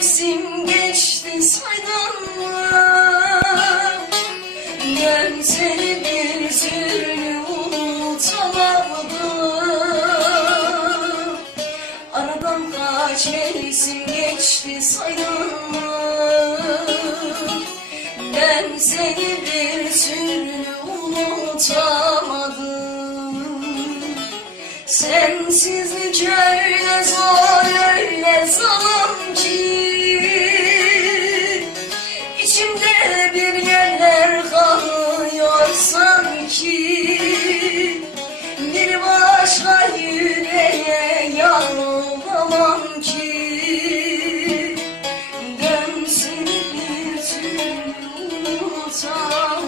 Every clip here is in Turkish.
mevsim geçti saydanlar Gel seni bir türlü unutamadım. Aradan kaç mevsim geçti saydanlar Ben seni Sensizlik öyle zor öyle zalim ki. İçimde bir yerler kalıyor sanki. Bir başka yüreğe yanılamam ki. Dön seni bir türlü unutamadım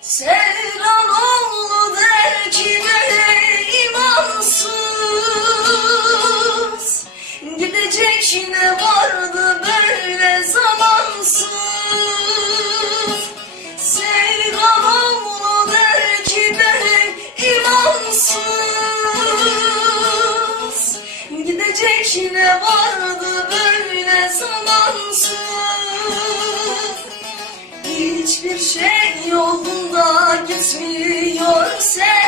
Sevdan oğlu der ki ne imansız? Gidecek ne vardı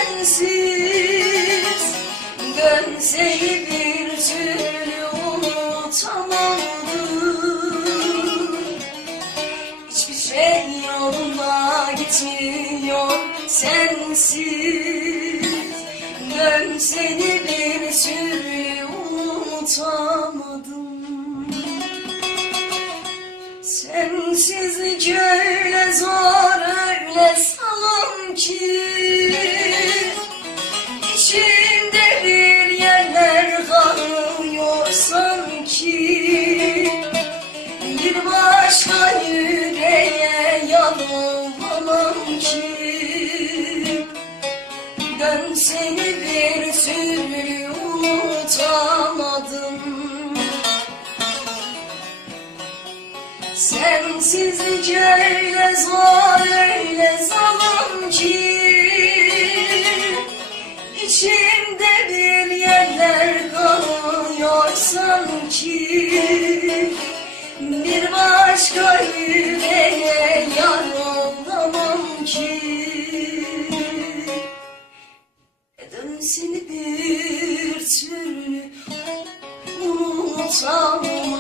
sensiz seni bir türlü unutamadım. Hiçbir şey yolunda gitmiyor sensiz. Seni bir türlü unutamadım. Sensizlik öyle zor Sensizlik öyle zor öyle zalim ki İçimde bir yerler kalıyor sanki Bir başka yüreğe yaralamam ki Dön seni bir türlü unutamam